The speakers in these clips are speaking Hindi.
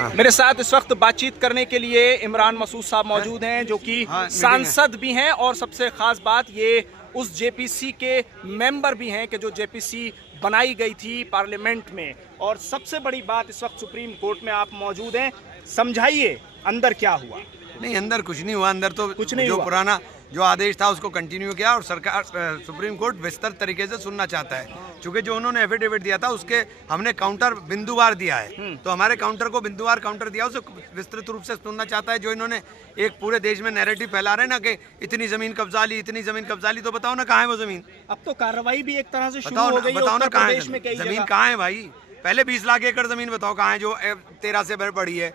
मेरे साथ इस वक्त बातचीत करने के लिए इमरान मसूद साहब मौजूद हैं, जो कि सांसद भी हैं और सबसे खास बात ये उस जेपीसी के मेंबर भी हैं कि जो जेपीसी बनाई गई थी पार्लियामेंट में। और सबसे बड़ी बात, इस वक्त सुप्रीम कोर्ट में आप मौजूद हैं, समझाइए अंदर क्या हुआ। नहीं, अंदर कुछ नहीं हुआ। अंदर तो कुछ नहीं जो हुआ। पुराना जो आदेश था उसको कंटिन्यू किया और सरकार सुप्रीम कोर्ट विस्तार तरीके से सुनना चाहता है, क्योंकि जो उन्होंने एफिडेविट दिया था उसके हमने काउंटर बिंदुवार दिया है, तो हमारे काउंटर को बिंदुवार काउंटर दिया, उसे विस्तृत रूप से सुनना चाहता है। जो इन्होंने एक पूरे देश में नैरेटिव फैला रहे हैं ना कि इतनी जमीन कब्जा ली, इतनी जमीन कब्जा ली, तो बताओ ना कहाँ है वो जमीन। अब तो कार्रवाई भी एक तरह से शुरू बताओ हो ना, गई है बताओ ना उत्तर कहाँ प्रदेश में है कई जमीन, जगह। कहाँ है भाई। पहले 20 लाख एकड़ जमीन बताओ कहाँ है जो 13 से बढ़ी है।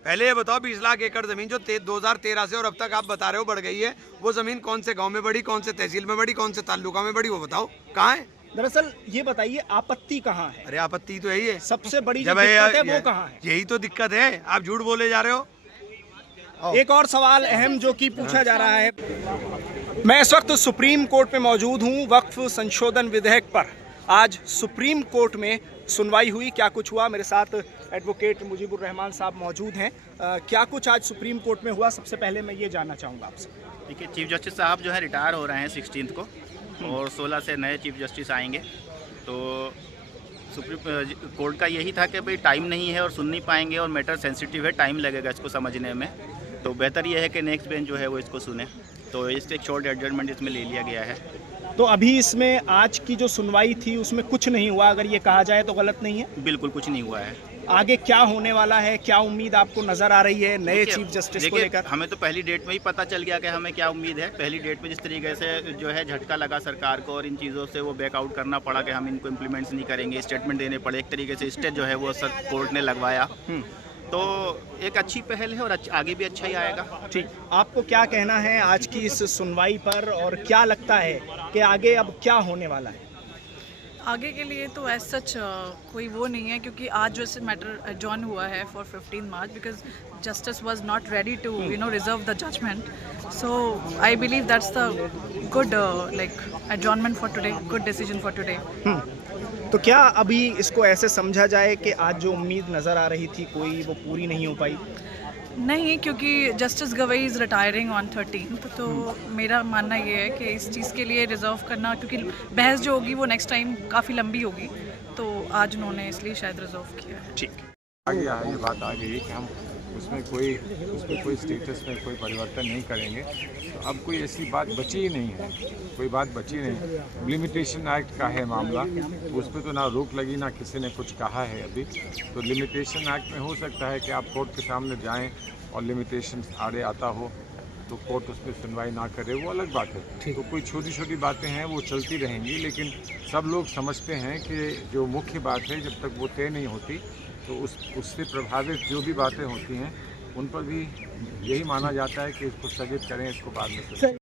पहले ये बताओ 20 लाख एकड़ जमीन जो 2013 से और अब तक आप बता रहे हो बढ़ गई है, वो जमीन कौन से गांव में बढ़ी, कौन से तहसील में बढ़ी, कौन से तालुका में बढ़ी, वो बताओ कहाँ है। दरअसल ये बताइए आपत्ति कहाँ है, अरे आपत्ति तो यही है, सबसे बड़ी जो जब दिक्कत है वो कहाँ है। यही तो दिक्कत है, आप झूठ बोले जा रहे हो। एक और सवाल अहम जो कि पूछा जा रहा है, मैं इस वक्त सुप्रीम कोर्ट में मौजूद हूँ। वक्फ संशोधन विधेयक पर आज सुप्रीम कोर्ट में सुनवाई हुई। क्या कुछ हुआ, मेरे साथ एडवोकेट मुजीबुर रहमान साहब मौजूद हैं। क्या कुछ आज सुप्रीम कोर्ट में हुआ, सबसे पहले मैं ये जानना चाहूँगा आपसे। देखिए, चीफ जस्टिस साहब जो है रिटायर हो रहे हैं 16 को और 16 से नए चीफ जस्टिस आएंगे। तो सुप्रीम कोर्ट का यही था कि भाई टाइम नहीं है और सुन नहीं पाएंगे और मैटर सेंसिटिव है, टाइम लगेगा इसको समझने में, तो बेहतर यह है कि नेक्स्ट बेंच जो है वो इसको सुने। तो इस एक शॉर्ट एडजमेंट इसमें ले लिया गया है। तो अभी इसमें आज की जो सुनवाई थी उसमें कुछ नहीं हुआ, अगर ये कहा जाए तो गलत नहीं है। बिल्कुल कुछ नहीं हुआ है। आगे क्या होने वाला है, क्या उम्मीद आपको नजर आ रही है नए चीफ जस्टिस को लेकर। हमें तो पहली डेट में ही पता चल गया कि हमें क्या उम्मीद है। पहली डेट में जिस तरीके से जो है झटका लगा सरकार को और इन चीज़ों से वो बैकआउट करना पड़ा कि हम इनको इम्प्लीमेंट्स नहीं करेंगे, स्टेटमेंट देने पड़े, एक तरीके से स्टे जो है वो सर कोर्ट ने लगवाया। तो एक अच्छी पहल है और आगे भी अच्छा ही आएगा। ठीक, आपको क्या कहना है आज की इस सुनवाई पर और क्या लगता है कि आगे अब क्या होने वाला है। आगे के लिए तो एज सच कोई वो नहीं है, क्योंकि आज जो इस मैटर एडजॉर्न हुआ है फॉर 15 मार्च because justice was not ready to reserve the judgement. So I believe that's the good like adjournment for today, good decision for today. तो क्या अभी इसको ऐसे समझा जाए कि आज जो उम्मीद नज़र आ रही थी कोई वो पूरी नहीं हो पाई। नहीं, क्योंकि justice Gavai is retiring on 13th, तो मेरा मानना ये है कि इस चीज़ के लिए रिजर्व करना, क्योंकि बहस जो होगी वो नेक्स्ट टाइम काफ़ी लंबी होगी, तो आज उन्होंने इसलिए शायद रिजर्व किया है। ठीक, आ गया है, ये बात आ गई कि हम उसमें कोई स्टेटस में कोई परिवर्तन नहीं करेंगे। तो अब कोई ऐसी बात बची ही नहीं है, कोई बात बची नहीं। लिमिटेशन एक्ट का है मामला, उस पर तो ना रोक लगी ना किसी ने कुछ कहा है अभी। तो लिमिटेशन एक्ट में हो सकता है कि आप कोर्ट के सामने जाएं और लिमिटेशन आड़े आता हो तो कोर्ट उस पर सुनवाई ना करे, वो अलग बात है। तो कोई छोटी छोटी बातें हैं वो चलती रहेंगी, लेकिन सब लोग समझते हैं कि जो मुख्य बात है जब तक वो तय नहीं होती तो उससे प्रभावित जो भी बातें होती हैं उन पर भी यही माना जाता है कि इसको स्थगित करें, इसको बाद में